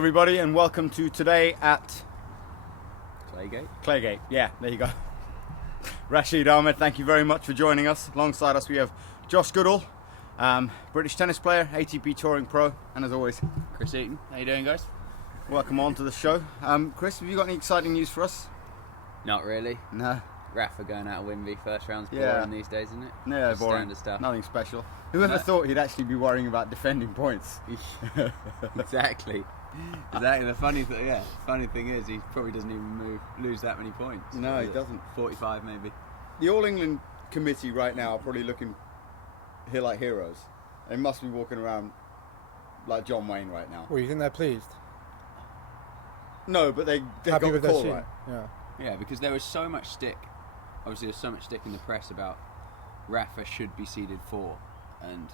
everybody, and welcome to today at Claygate, yeah, there you go. Rashid Ahmed, thank you very much for joining us. Alongside us we have Josh Goodall, British tennis player, ATP Touring Pro, and as always, Chris Eaton. How you doing, guys? welcome on to the show. Chris, have you got any exciting news for us? Not really. No. Rafa going out of Wimby, first round's Yeah. boring these days, isn't it? Yeah, Just boring. standard stuff. Nothing special. Whoever No. thought he'd actually be worrying about defending points? Exactly. The funny thing is, he probably doesn't even lose that many points. No, he doesn't. 45 maybe. The All England committee right now are probably looking here like heroes. They must be walking around like John Wayne right now. Well, you think they're pleased? No, but they Happy got the with their call team? right. Yeah. Yeah, because there was so much stick. Obviously, there's so much stick in the press about Rafa should be seeded 4, and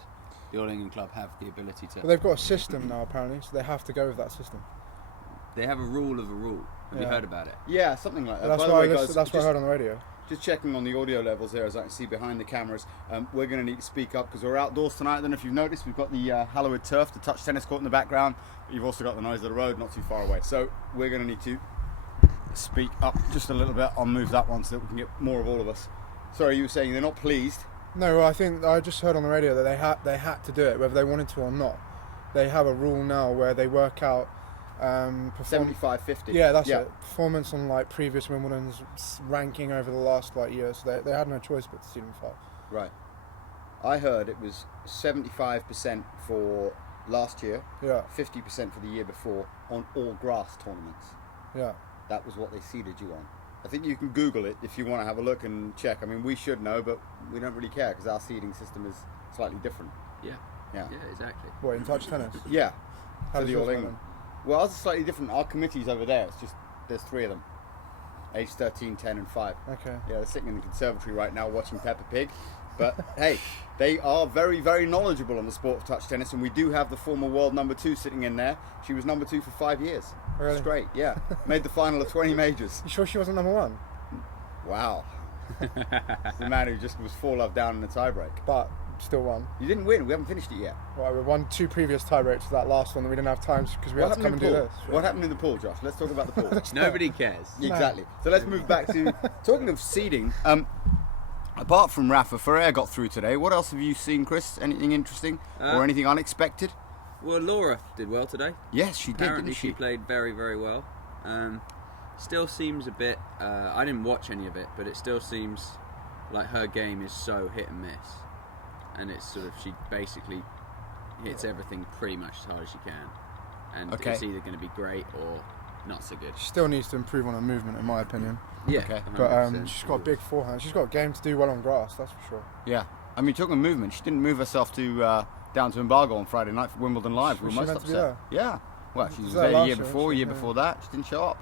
the All England club have the ability to. But they've got a system now, apparently, so they have to go with that system. They have a rule of a rule. Have you Yeah. heard about it? Yeah, something like that. That's By the why way, I guys, listened, that's what I heard on the radio. just checking on the audio levels here, as I can see behind the cameras. We're going to need to speak up because we're outdoors tonight. I don't know if you've noticed, we've got the Hallowed turf, the touch tennis court in the background. But you've also got the noise of the road not too far away. So we're going to need to speak up just a little bit. I'll move that one so that we can get more of all of us. Sorry, you were saying they're not pleased. No, well, I think I just heard on the radio that they had to do it, whether they wanted to or not. They have a rule now where they work out 75-50. Yeah, that's it. Performance on like previous Wimbledon's ranking over the last year, so they had no choice but to see them 5. Right. I heard it was 75% for last year, Yeah, 50% for the year before on all grass tournaments. yeah. That was what they seeded you on. I think you can Google it if you want to have a look and check. I mean, we should know, but we don't really care because our seeding system is slightly different. Yeah. Yeah. Yeah, exactly. What, in touch tennis? Yeah. How For does the yours All work England. Well, ours is slightly different. Our committee's over there. It's just, there's 3 of them. Age 13, 10 and 5. Okay. Yeah, they're sitting in the conservatory right now watching Peppa Pig. But hey, they are very, very knowledgeable on the sport of touch tennis, and we do have the former world number 2 sitting in there. She was number 2 for 5 years. Really? Straight, yeah. Made the final of 20 majors. You sure she wasn't number 1? Wow. The man who just was 4-love down in the tiebreak. But still won. You didn't win. We haven't finished it yet. Well, we won 2 previous tie breaks for that last one that we didn't have time because we had to come and do this. What happened in the pool, Josh? Let's talk about the pool. Nobody cares. Exactly. So let's move back to talking of seeding. Apart from Rafa, Ferrer got through today. What else have you seen, Chris? Anything interesting or anything unexpected? Well, Laura did well today. Yes, she did. Apparently Didn't she? she played very, very well. Still seems a bit. I didn't watch any of it, but it still seems like her game is so hit and miss, and it's sort of she basically hits everything pretty much as hard as she can, and Okay. it's either going to be great or not so good. She still needs to improve on her movement, in my opinion. Yeah, Okay. But 100%. she's got a big forehand. She's got a game to do well on grass, that's for sure. Yeah. I mean, talking of movement, she didn't move herself to down to embargo on Friday night for Wimbledon Live. We Was were she most meant to be upset. Yeah. Well, she was there there the last year year, before, wasn't she? year Yeah. before that. She didn't show up.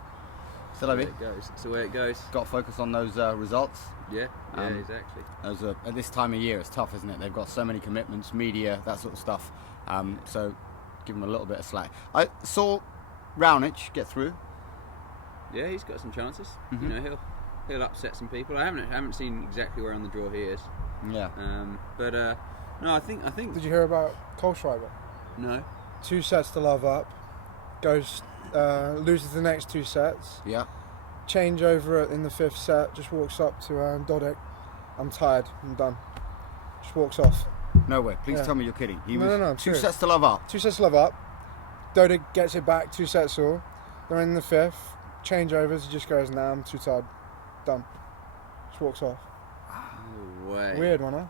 Still That's have the way it goes. It's the way it goes. got to focus on those results. Yeah, exactly. At this time of year, it's tough, isn't it? They've got so many commitments, media, that sort of stuff. So give them a little bit of slack. I saw Raonic get through. Yeah, he's got some chances. Mhm. You know, he'll upset some people. I haven't seen exactly where on the draw he is. Yeah. But no, I think Did you hear about Kohlschreiber? no. 2 sets to love up, goes loses the next 2 sets, Yeah. change over in the 5th set, just walks up to Dodek. I'm tired, I'm done. Just walks off. No way. Please Yeah. tell me you're kidding. He No, was no, I'm 2 serious. sets to love up. 2 sets to love up, Dodek gets it back, 2 sets all. They're in the 5th, change overs, he just goes, nah, I'm too tired, done. Just walks off. No way. Weird one, huh?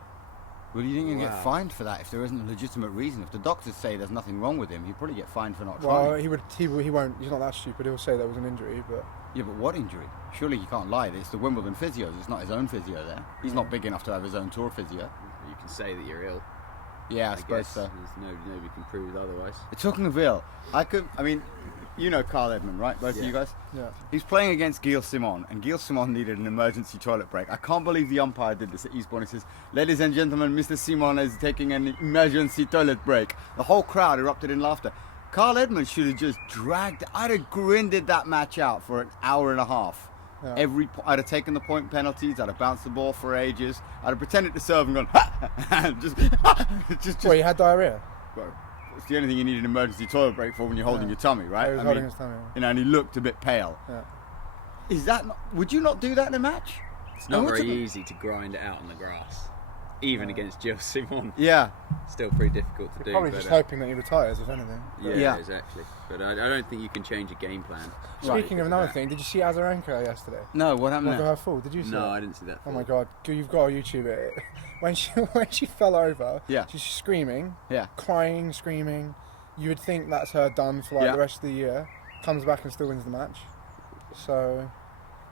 Well, you think you can get Wow. fined for that if there isn't a legitimate reason? If the doctors say there's nothing wrong with him, he'd probably get fined for not Well, trying. he won't, he's not that stupid, he'll say there was an injury, but... Yeah, but what injury? Surely you can't lie. It's the Wimbledon physios. It's not his own physio there. He's not big enough to have his own tour physio. You can say that you're ill. Yeah, I I suppose guess so. nobody can prove otherwise. Talking of ill, you know Carl Edmund, right? Both of Yeah. you guys? Yeah. He's playing against Gilles Simon, and Gilles Simon needed an emergency toilet break. I can't believe the umpire did this at Eastbourne. He says, ladies and gentlemen, Mr. Simon is taking an emergency toilet break. The whole crowd erupted in laughter. Carl Edmund should have just I'd have grinded that match out for an hour and a half. Yeah. I'd have taken the point penalties, I'd have bounced the ball for ages, I'd have pretended to serve and gone, ha! just Well, he had diarrhea. Well, it's the only thing you need an emergency toilet break for when you're holding your tummy, right? He was holding his tummy. You know, and he looked a bit pale. Yeah. Is that? Would you not do that in a match? It's not very easy to grind it out on the grass, even against Gilles Simon. Yeah. Still pretty difficult to do. Probably just hoping that he retires, if anything. Yeah, exactly. But I don't think you can change a game plan. Speaking of another thing, did you see Azarenka yesterday? No, what happened Never there? her fall. Did you see No, it? I didn't see that. Oh my god, you've got to YouTube it. When she fell over, Yeah. she's screaming, Yeah. crying, screaming. You would think that's her done for the rest of the year. Comes back and still wins the match. So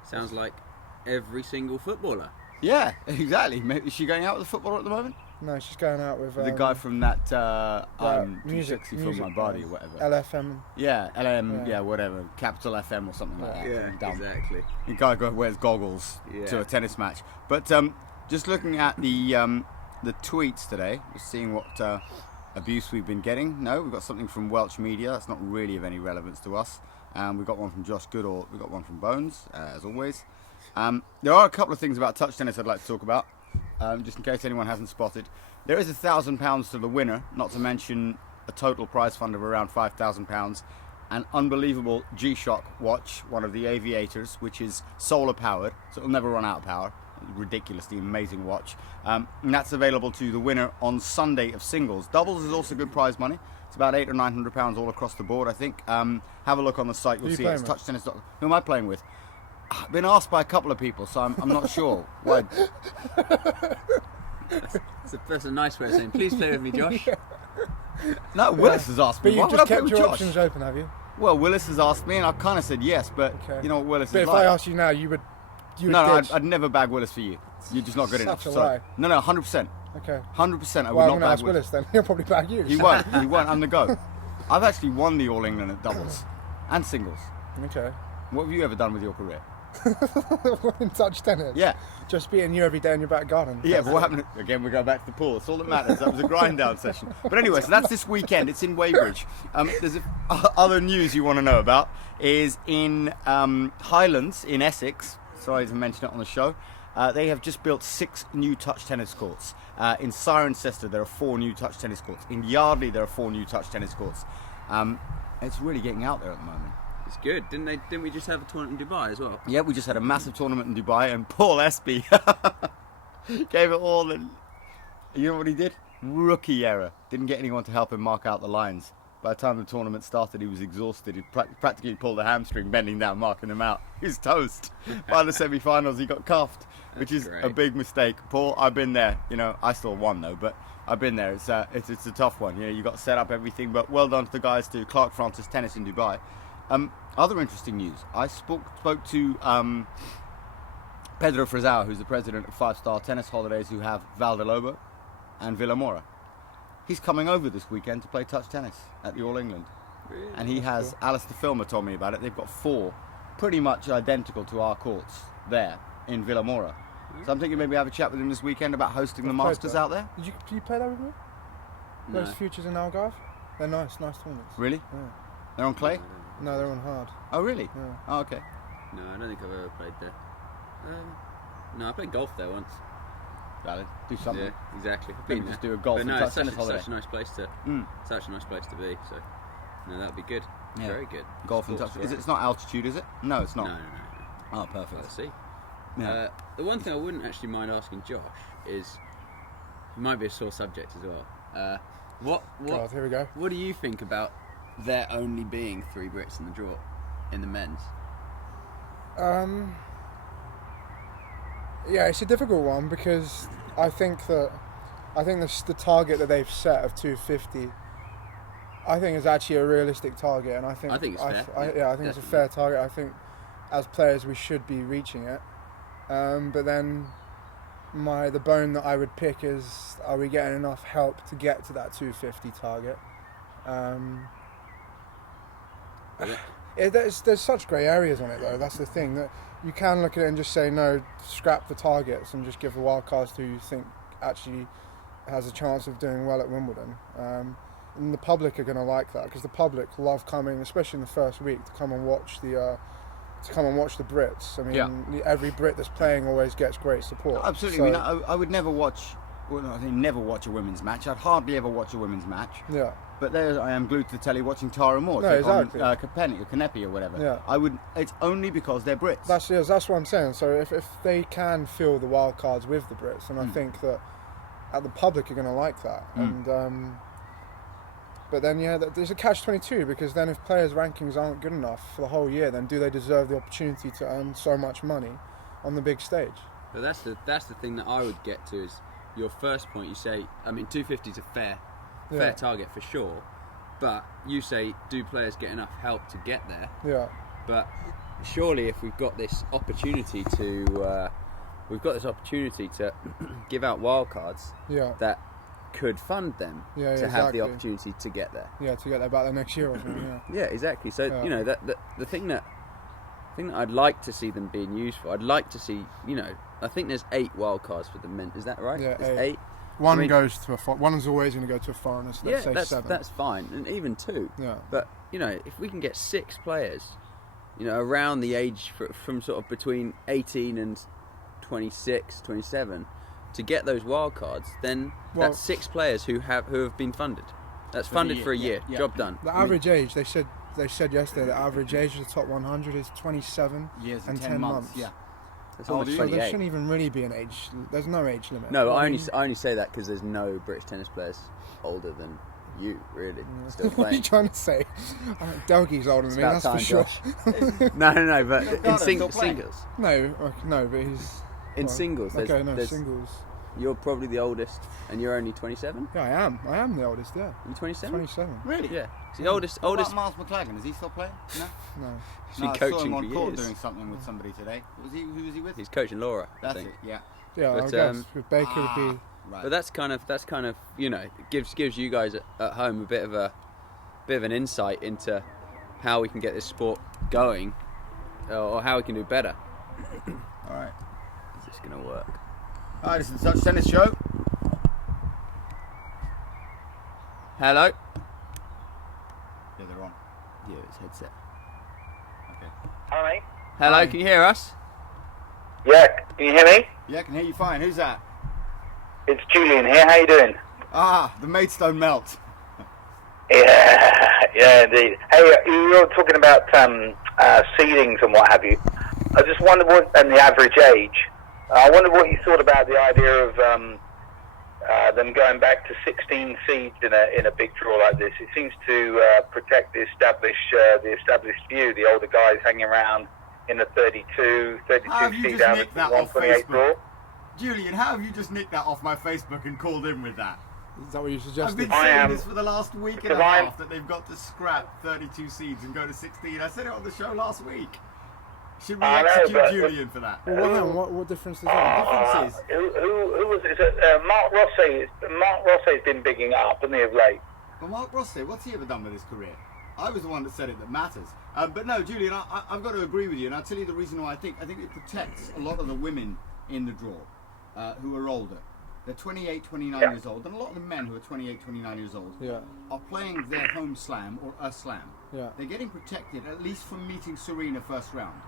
Sounds like every single footballer. Yeah, exactly. Is she going out with a footballer at the moment? no, she's going out with The guy from that music, 260 from my body, or whatever. LFM. Yeah, LM, yeah, whatever. Capital FM or something like that. Yeah, exactly. The guy wears goggles to a tennis match. But just looking at the tweets today, just seeing what abuse we've been getting. No, we've got something from Welsh Media. That's not really of any relevance to us. We've got one from Josh Goodall. We've got one from Bones, as always. There are a couple of things about touch tennis I'd like to talk about, just in case anyone hasn't spotted. There is £1,000 to the winner, not to mention a total prize fund of around £5,000, an unbelievable G-Shock watch, one of the aviators, which is solar powered, so it'll never run out of power. Ridiculously amazing watch, and that's available to the winner on Sunday of singles. Doubles is also good prize money. It's about £800 or £900 all across the board, I think. Have a look on the site, you'll see it. It's touchtennis.com. Who am I playing with? I've been asked by a couple of people, so I'm not sure. Why? That's a nice way of saying, please play with me, Josh. No, Willis has asked me. But you've Why would I just play kept with your Josh? options open, have you? Well, Willis has asked me, and I kind of said yes, but you know what Willis But is if like. I asked you now, you would No, ditch. I'd never bag Willis for you. You're just not good enough. Such a Sorry. lie. No, 100%. Okay. 100%. I would Well, I'm not going to bag ask Willis then. He'll probably bag you. He won't. He won't. I'm the go. I've actually won the All England at doubles and singles. Okay. What have you ever done with your career? In touch tennis? Yeah. Just beating you every day in your back garden. Yeah, but what happened? Again, we go back to the pool. That's all that matters. That was a grind down session. But anyway, so that's this weekend. It's in Weybridge. There's other news you want to know about is in Highlands in Essex. Sorry to mention it on the show. They have just built 6 new touch tennis courts. In Cirencester, there are 4 new touch tennis courts. In Yardley, there are 4 new touch tennis courts. It's really getting out there at the moment. It's good. Didn't we just have a tournament in Dubai as well? Yeah, we just had a massive tournament in Dubai, and Paul Espy gave it all. And you know what he did? Rookie error. Didn't get anyone to help him mark out the lines. By the time the tournament started, he was exhausted. He practically pulled a hamstring, bending down, marking them out. He was toast. By the semi-finals, he got cuffed, which is a big mistake. Paul, I've been there. You know, I still won though, but I've been there. It's a tough one. You know, you got to set up everything. But well done to the guys to Clark Francis Tennis in Dubai. Other interesting news. I spoke to Pedro Frazao, who's the president of 5-Star Tennis Holidays, who have Valdelobo and Villamora. He's coming over this weekend to play touch tennis at the All England. Really? And he has, Alistair Filmer told me about it, they've got 4 pretty much identical to our courts there in Villamora. So I'm thinking maybe have a chat with him this weekend about hosting the Masters out there. Did you play that with me? No. Those futures in Algarve? They're nice tournaments. Really? Yeah. They're on clay? No, they're on hard. Oh, really? Yeah. Oh, okay. No, I don't think I've ever played there. No, I played golf there once. Valid. Do something. Yeah, exactly. I've Maybe been just there. do a golf But and no, touch it's tennis holiday. such a nice place to. Such a nice place to be. So, no, that'd be good. Yeah. Very good. Golf and touch. It's not altitude, is it? No, it's not. No. Oh, perfect. Let's see. Yeah. The one thing I wouldn't actually mind asking Josh is, it might be a sore subject as well. What God, here we go. What do you think about there only being 3 Brits in the draw in the men's? Yeah, it's a difficult one because I think the target that they've set of 250, I think is actually a realistic target, and I think it's fair. I think it's a fair target. I think as players we should be reaching it, but then the bone that I would pick is, are we getting enough help to get to that 250 target? There's such grey areas on it though. That's the thing, that you can look at it and just say no, scrap the targets and just give the wild cards to who you think actually has a chance of doing well at Wimbledon. And the public are going to like that because the public love coming, especially in the first week, to come and watch the Brits. I mean, every Brit that's playing always gets great support. Absolutely. So, I mean, I would never watch well, I think never watch a women's match. I'd hardly ever watch a women's match. Yeah. But there I am glued to the telly watching Tara Moore No, take exactly. on Kanepi or whatever. Yeah. I would. It's only because they're Brits. That's what I'm saying. So if they can fill the wild cards with the Brits, and I think that the public are going to like that. And but then there's a catch-22, because then if players' rankings aren't good enough for the whole year, then do they deserve the opportunity to earn so much money on the big stage? But that's the thing that I would get to, is your first point. You say, I mean, 250 is a fair target for sure, but you say, do players get enough help to get there? Yeah. But surely, if we've got this opportunity to give out wildcards, that could fund them to have the opportunity to get there. Yeah, to get there back the next year or something. Yeah. Yeah, exactly. So you know, that the thing that I'd like to see them being used for, I'd like to see, you know, I think there's 8 wildcards for the men. Is that right? Yeah, there's 8. One goes to one is always going to go to a foreigner. So let's say that's 7. That's fine, and even 2. Yeah. But you know, if we can get 6 players, you know, around the age from sort of between 18 and 26, 27, to get those wild cards, then that's 6 players who have been funded. That's funded for a year. Yeah. Job done. The average age, they said yesterday, the average age of the top 100 is 27 years and 10 months. Yeah. That's How old almost are you? So there 28. shouldn't even really be an age. There's no age limit. No, I mean, only say that because there's no British tennis players older than you, really, still what are you playing. trying to say? Delgy's older than me, About that's for time, sure. Josh. No, but in Garner's still playing. singles. No, but he's Singles, there's singles. you're probably the oldest, and you're only 27. Yeah, I am the oldest. Yeah, You 27? 27. Really? Yeah. It's the oldest. What about Miles McLagan? Is he still playing? No. No, He's No, been I saw coaching him for on court years. doing something with somebody today. Who was he with? He's coaching Laura, I That's think. it. Yeah. yeah, But, I guess with Baker would be. Right. But that's kind of you know, it gives you guys at home a bit of an insight into how we can get this sport going, or how we can do better. All right. Is this gonna work? All right, this is the Touch Tennis Show. Hello. Yeah, they're on. Yeah, it's headset. Okay. Hi. Hello, Hi. can you hear us? Yeah, can you hear me? Yeah, I can hear you fine. Who's that? It's Julian here. How you doing? The Maidstone Melt. Yeah, indeed. Hey, you were talking about seedings and what have you. I just wondered and the average age. I wondered what you thought about the idea of them going back to 16 seeds in a big draw like this. It seems to protect the established view, the older guys hanging around in the 32 Have you seed just down to nicked the that off 128 draw. Facebook? Julian, how have you just nicked that off my Facebook and called in with that? Is that what you I've suggested? been I saying am- this for the last week and because a I'm- half, that they've got to scrap 32 seeds and go to 16. I said it on the show last week. Should we I know, execute but- Julian for that? Well, hang on, what difference does that make? Difference is, Who was it? Mark Rossi. Mark Rossi's been bigging up, hasn't he, of late? well, Mark Rossi, what's he ever done with his career? I was the one that said it that matters. But no, Julian, I've got to agree with you, and I'll tell you the reason why I think it protects a lot of the women in the draw who are older. They're 28, 29 years old, and a lot of the men who are 28, 29 years old Yeah. are playing their home slam or a slam. Yeah. They're getting protected at least from meeting Serena first round.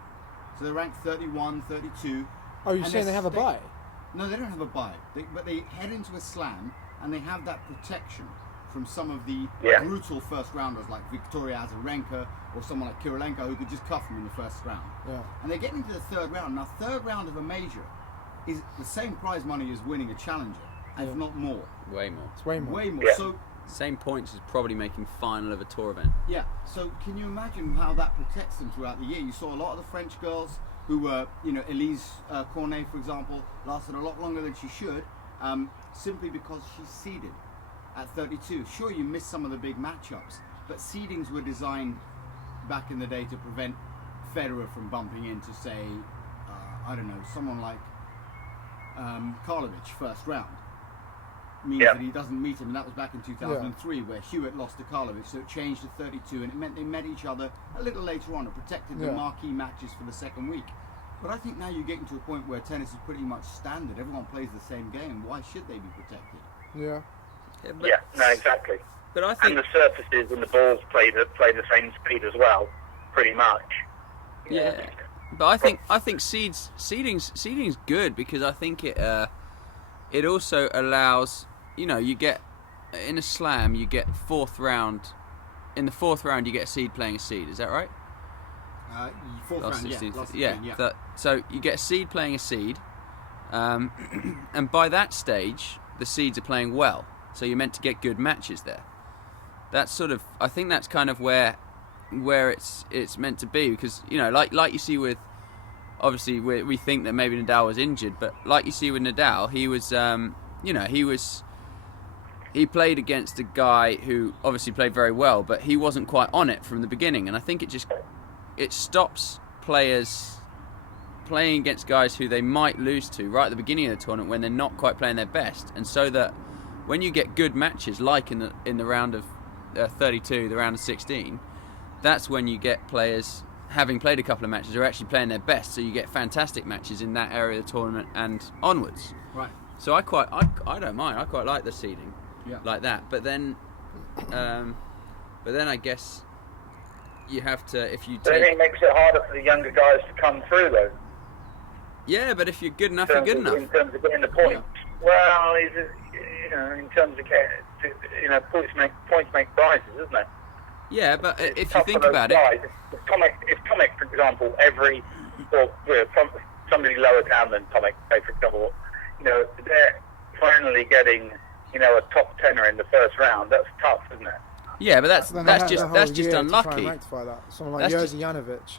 So they're ranked 31, 32. Oh, you're and saying they're they have a sta- bye? No, they don't have a bye. But they head into a slam and they have that protection from some of the brutal first rounders like Victoria Azarenka or someone like Kirilenko who could just cuff them in the first round. Yeah. And they get into the third round. Now, third round of a major is the same prize money as winning a challenger, if not more. Way more. It's way more. Way more. Yeah. So, Same points as probably making final of a tour event. yeah. So, can you imagine how that protects them throughout the year? You saw a lot of the French girls who were, Elise Cornet, for example, lasted a lot longer than she should, simply because she's seeded at 32. Sure, you missed some of the big matchups, but seedings were designed back in the day to prevent Federer from bumping into, say, I don't know, someone like Karlovic first round. Means that he doesn't meet him, and that was back in 2003 where Hewitt lost to Karlovic, so it changed to 32, and it meant they met each other a little later on. It protected the marquee matches for the second week. But I think now you're getting to a point where tennis is pretty much standard. Everyone plays the same game. Why should they be protected? Yeah. Yeah, no, exactly. But I think And the surfaces and the balls play the same speed as well, pretty much. yeah. But I think seeding's good because I think it it also allows, you get in a slam, you get fourth round. In the fourth round, you get a seed playing a seed. Is that right? Fourth Last round, 16, yeah. Last 16, yeah. So you get a seed playing a seed, and by that stage, the seeds are playing well. So you're meant to get good matches there. That's sort of, I think that's kind of where it's meant to be, because like you see with, obviously we think that maybe Nadal was injured, but like you see with Nadal, he was he played against a guy who obviously played very well, but he wasn't quite on it from the beginning, and I think it stops players playing against guys who they might lose to right at the beginning of the tournament when they're not quite playing their best, and so that when you get good matches, like in the round of 32, the round of 16, that's when you get players having played a couple of matches who are actually playing their best, so you get fantastic matches in that area of the tournament and onwards. Right. So I don't mind. I quite like the seeding, like that. But then I guess you have to, if you Do you think it makes it harder for the younger guys to come through, though? Yeah, but if you're good enough, you're good enough. In terms of getting the points. Yeah. Well, in terms of getting, points make prizes, isn't it? Yeah, but it's if you think about guys. it, If Tomek, for example, somebody lower down than Tomek, say for example, they're finally getting, a top tenner in the first round. That's tough, isn't it? Yeah, but that's just unlucky. To try and rectify that. Someone like Jerzy Janowicz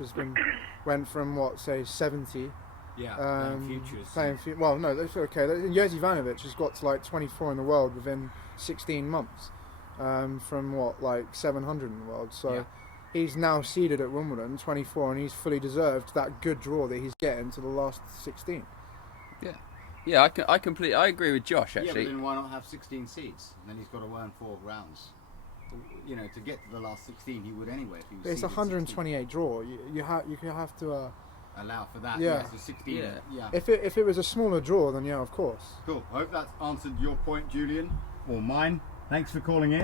went from 70. Playing futures. Well, no, that's okay. Jerzy Janowicz has got to like 24 in the world within 16 months, from 700 in the world. So he's now seeded at Wimbledon, 24, and he's fully deserved that good draw that he's getting to the last 16. Yeah, I agree with Josh, actually. Yeah, but then why not have 16 seeds? And then he's got to earn 4 rounds. To get to the last 16, he would anyway. If he was it's a 128 draw. You have to allow for that. Yeah. So 16. Yeah. If it was a smaller draw, then of course. Cool. I hope that's answered your point, Julian, or mine. Thanks for calling in.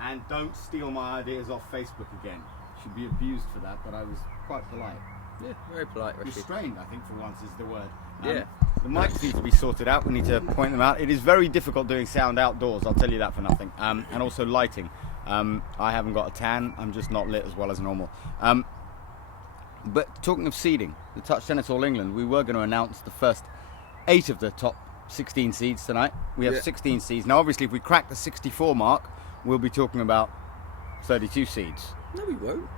And don't steal my ideas off Facebook again. Should be abused for that, but I was quite polite. Yeah, very polite, Rashid. Restrained, I think, for once is the word. Yeah. The mics need to be sorted out. We need to point them out. It is very difficult doing sound outdoors, I'll tell you that for nothing. And also lighting. I haven't got a tan. I'm just not lit as well as normal. But talking of seeding, the Touch Tennis All England, we were going to announce the first 8 of the top 16 seeds tonight. We have 16 seeds. Now, obviously, if we crack the 64 mark, we'll be talking about 32 seeds. No, we won't.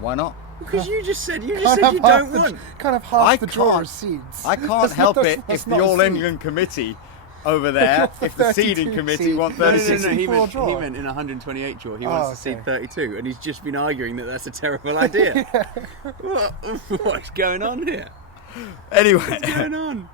Why not? Because you just said you don't want. Kind of half the draw of seeds. I can't help it if the All England committee over there, if the seeding committee want 36. No, he meant in 128 draw. He wants to seed 32, and he's just been arguing that that's a terrible idea. What's going on here? Anyway, what's going on?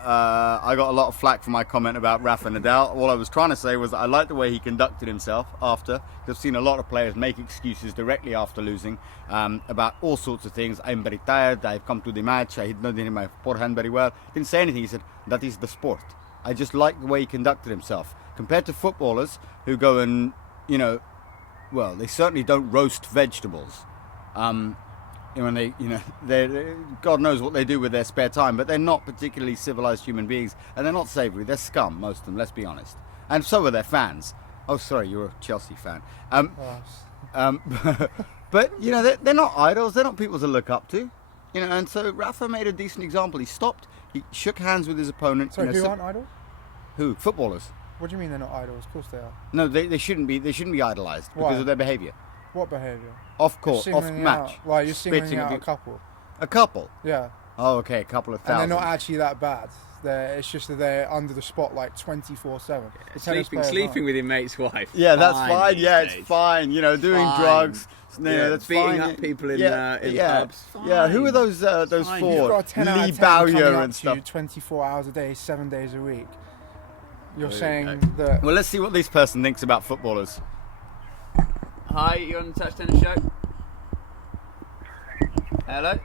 I got a lot of flack for my comment about Rafa Nadal. All I was trying to say was that I like the way he conducted himself after. I've seen a lot of players make excuses directly after losing about all sorts of things. I'm very tired, I've come to the match, I hit not in my forehand very well. Didn't say anything. He said, that is the sport. I just like the way he conducted himself. Compared to footballers who go and, well, they certainly don't roast vegetables. When they God knows what they do with their spare time, but they're not particularly civilized human beings, and they're not savoury. They're scum, most of them. Let's be honest. And so are their fans. Oh, sorry, you're a Chelsea fan. But they're not idols. They're not people to look up to. And so Rafa made a decent example. He stopped. He shook hands with his opponent. Sorry, who aren't idols? Who? Footballers. What do you mean they're not idols? Of course they are. No, they shouldn't be. They shouldn't be idolised because of their behaviour. What behaviour? Off court, off match. Like you're singling out a couple. A couple? Yeah. Oh, okay, a couple of thousand. And they're not actually that bad. It's just that they're under the spotlight 24/7. Sleeping with your mate's wife. Yeah, that's fine. Yeah, it's fine. Doing drugs. That's beating fine. Up people in pubs. Fine. Yeah, who are those fine. four? You've got a 10 out Lee of 10 coming Bowyer up and to stuff. you 24 hours a day, 7 days a week. You're There saying you go. that. Well, let's see what this person thinks about footballers. Hi, you on the Touch Tennis Show? Hello?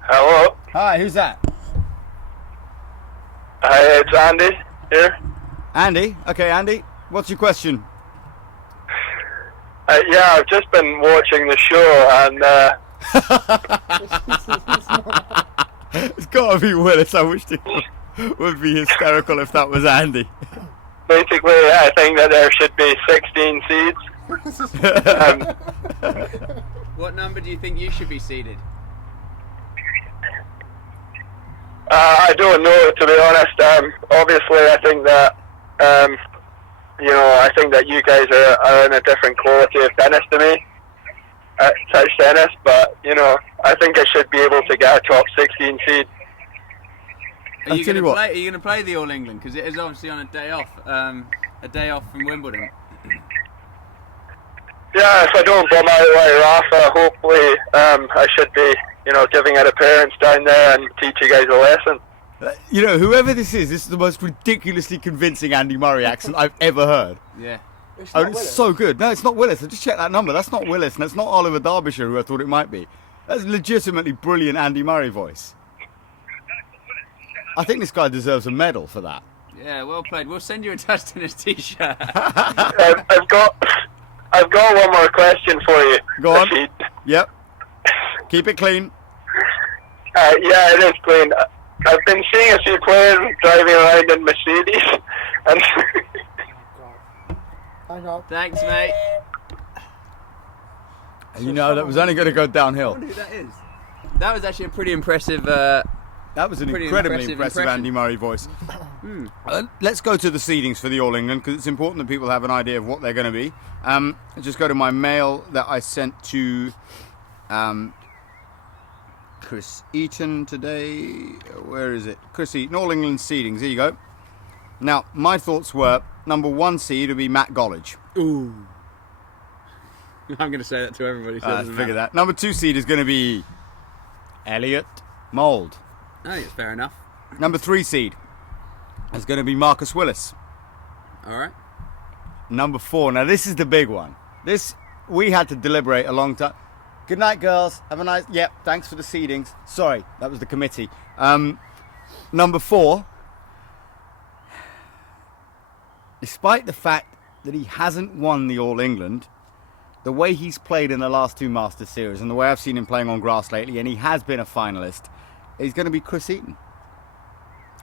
Hello. Hi, who's that? Hi, it's Andy here. Andy. Okay, Andy. What's your question? Yeah, I've just been watching the show, and It's got to be Willis. I wish it would be hysterical if that was Andy. Basically, I think that there should be 16 seeds. What number do you think you should be seeded? I don't know, to be honest. Obviously, I think that I think that you guys are in a different quality of tennis to me, touch tennis. But I think I should be able to get a top 16 seed. Are you going to play the All England? Because it is obviously on a day off from Wimbledon. Yeah, if I don't bum out like Rafa, hopefully I should be, giving an appearance down there and teach you guys a lesson. Whoever this is the most ridiculously convincing Andy Murray accent I've ever heard. Yeah. It's so good. No, it's not Willis. I just checked that number. That's not Willis, and it's not Oliver Derbyshire, who I thought it might be. That's legitimately brilliant Andy Murray voice. I think this guy deserves a medal for that. Yeah, well played. We'll send you a touch tennis t-shirt. I've got one more question for you. Go on. Rashid. Yep. Keep it clean. Yeah, it is clean. I've been seeing a few players driving around in Mercedes, and Hang on. Thanks, mate. That was only going to go downhill. I wonder who that is. That was actually a pretty impressive... That was an incredibly impressive impression. Andy Murray voice. Let's go to the seedings for the All England, because it's important that people have an idea of what they're going to be. Just go to my mail that I sent to Chris Eaton today. Where is it? Chris Eaton, All England seedings. Here you go. Now, my thoughts were, number 1 seed would be Matt Gollage. Ooh. I'm going to say that to everybody. So Figure that. Number 2 seed is going to be Elliot Mould. I think it's fair enough. Number 3 seed is going to be Marcus Willis. All right. Number 4. Now this is the big one. This we had to deliberate a long time. Good night, girls. Have a nice. Yep. Thanks for the seedings. Sorry, that was the committee. Number 4. Despite the fact that he hasn't won the All England, the way he's played in the last 2 Masters Series and the way I've seen him playing on grass lately, and he has been a finalist, is going to be Chris Eaton.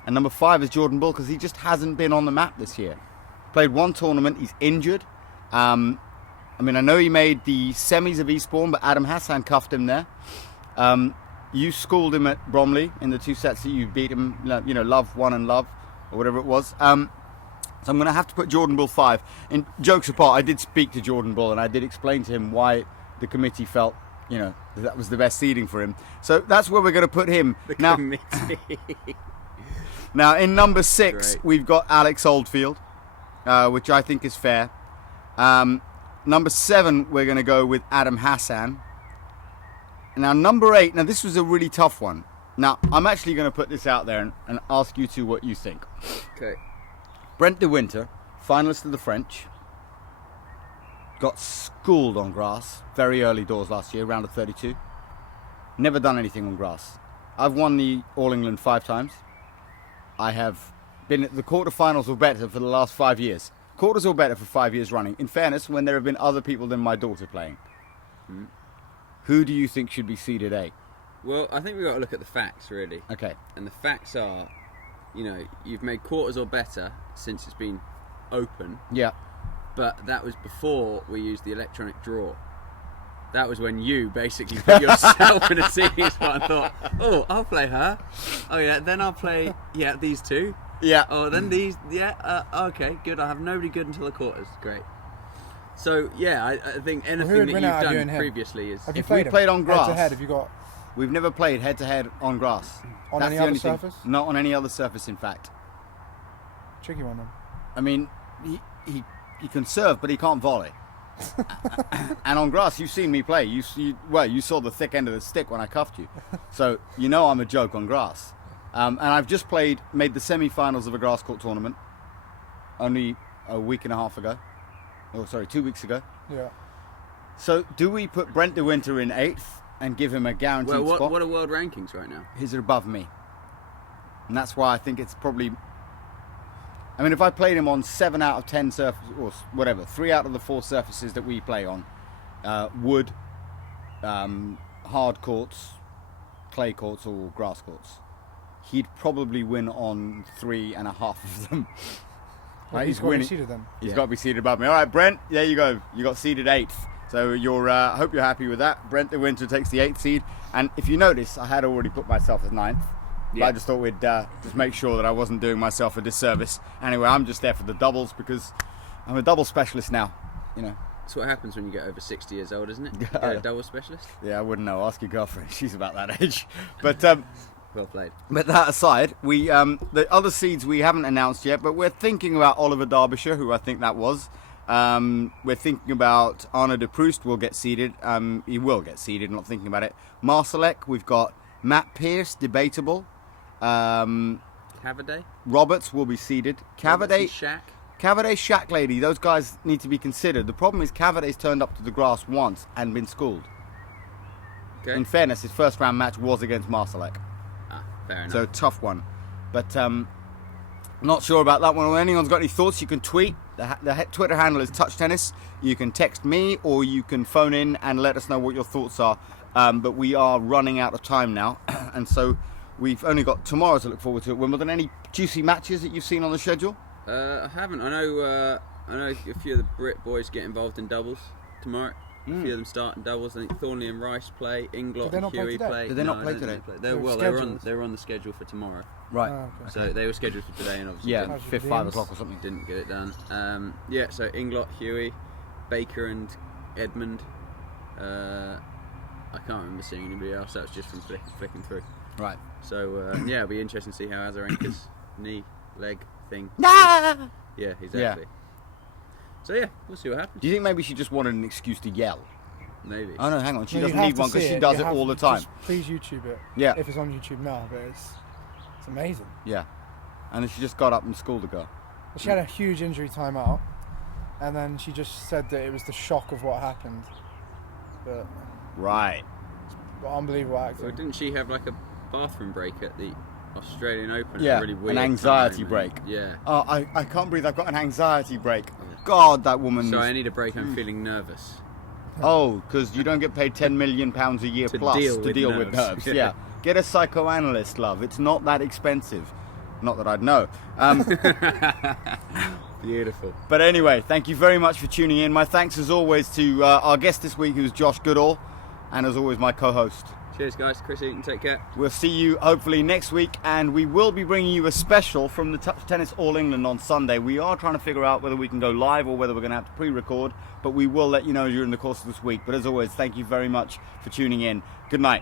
And number 5 is Jordan Bull, because he just hasn't been on the map this year. Played 1 tournament, he's injured. I know he made the semis of Eastbourne, but Adam Hassan cuffed him there. You schooled him at Bromley in the 2 sets that you beat him, love 1 and love, or whatever it was. So I'm going to have to put Jordan Bull 5. And jokes apart, I did speak to Jordan Bull and I did explain to him why the committee felt, that was the best seeding for him. So that's where we're going to put him. Committee. Now, in number 6, Great. we've got Alex Oldfield, which I think is fair. Number 7, we're going to go with Adam Hassan. Now, number 8, now this was a really tough one. Now, I'm actually going to put this out there and ask you two what you think. Okay. Brent de Winter, finalist of the French, got schooled on grass very early doors last year, round of 32. Never done anything on grass. I've won the All England 5 times. I have been at the quarterfinals or better for the last 5 years. Quarters or better for 5 years running. In fairness, when there have been other people than my daughter playing. Who do you think should be seeded A? Well, I think we've got to look at the facts, really. Okay. And the facts are, you've made quarters or better since it's been open. Yeah. But that was before we used the electronic draw. That was when you basically put yourself in a serious spot and thought, oh, I'll play her. Oh, yeah, then I'll play, these 2. Yeah. Oh, then these, okay, good. I'll have nobody good until the quarters. Great. So, I think anything that you've done previously is... Have you If we played played on grass... Head-to-head, have you got... We've never played head-to-head on grass. On That's any the other only thing. surface? Not on any other surface, in fact. Tricky one then. I mean, he can serve, but he can't volley. And on grass, you've seen me play. You saw the thick end of the stick when I cuffed you. So I'm a joke on grass. And I've just made the semi-finals of a grass court tournament only a week and a half ago. Oh, sorry, 2 weeks ago. Yeah. So do we put Brent de Winter in 8th and give him a guaranteed spot? What are world rankings right now? His are above me. And that's why I think it's probably... I mean, if I played him on 7 out of 10 surfaces, or whatever, 3 out of the 4 surfaces that we play on, wood, hard courts, clay courts or grass courts, he'd probably win on 3.5 of them. Well, he's got to be seeded then. He's got to be seeded above me. All right, Brent, there you go. You got seeded 8th. So I hope you're happy with that. Brent, the winter, takes the 8th seed. And if you notice, I had already put myself as 9th. But Yeah. I just thought we'd just make sure that I wasn't doing myself a disservice. Anyway, I'm just there for the doubles because I'm a double specialist now. You know. That's what happens when you get over 60 years old, isn't it? You get a double specialist. Yeah, I wouldn't know. Ask your girlfriend. She's about that age. But Well played. But that aside, we the other seeds we haven't announced yet, but we're thinking about Oliver Derbyshire, who I think that was. We're thinking about Arnaud de Proust will get seeded. He will get seeded, not thinking about it. Marsalek, we've got Matt Pearce, debatable. Cavaday? Roberts will be seeded. Cavaday, Shaq? Cavaday, Shack Lady, those guys need to be considered. The problem is Cavaday's turned up to the grass once and been schooled. Okay. In fairness, his first round match was against Marsalek. Fair enough. So tough one, but not sure about that one. If anyone's got any thoughts, you can tweet. The Twitter handle is touchtennis. You can text me or you can phone in and let us know what your thoughts are. But we are running out of time now, and so we've only got tomorrow to look forward to at Wimbledon. Any juicy matches that you've seen on the schedule? I haven't. I know a few of the Brit boys get involved in doubles tomorrow. A few of them start in doubles. I think Thornley and Rice play. Inglot Did they and not play Huey today? play. Did they not No, I play don't today? think they They were Well, scheduled. they were on the schedule for tomorrow. Right. Oh, okay. So they were scheduled for today, and obviously Yeah, How's your 5 games? o'clock or something. didn't get it done. Yeah, so Inglot, Huey, Baker, and Edmund. I can't remember seeing anybody else. That was just from flicking through. Right. So yeah, it'll be interesting to see how Azarenka's knee, leg thing. Nah! Yeah, exactly. So yeah, we'll see what happens. Do you think maybe she just wanted an excuse to yell? Maybe. Oh no, hang on. She No, you doesn't have need to one because see she it. does You it have all to- the time. just please YouTube it. Yeah. If it's on YouTube now, but it's amazing. Yeah. And then she just got up and schooled the girl. She had a huge injury timeout, and then she just said that it was the shock of what happened. But Right. unbelievable Well, acting. didn't she have like a bathroom break at the Australian Open? At a Yeah, really an weird anxiety time, break. and- Yeah. Oh, I can't breathe. I've got an anxiety break. God, that woman. So is- I need a break. I'm feeling nervous. Oh, because you don't get paid £10 million a year To plus deal to with deal with nerves. nerves. Yeah. Get a psychoanalyst, love. It's not that expensive. Not that I'd know. Beautiful. But anyway, thank you very much for tuning in. My thanks as always to our guest this week, who's Josh Goodall, and as always, my co-host. Cheers, guys. Chris Eaton, take care. We'll see you hopefully next week, and we will be bringing you a special from the Touch Tennis All England on Sunday. We are trying to figure out whether we can go live or whether we're going to have to pre-record, but we will let you know during the course of this week. But as always, thank you very much for tuning in. Good night.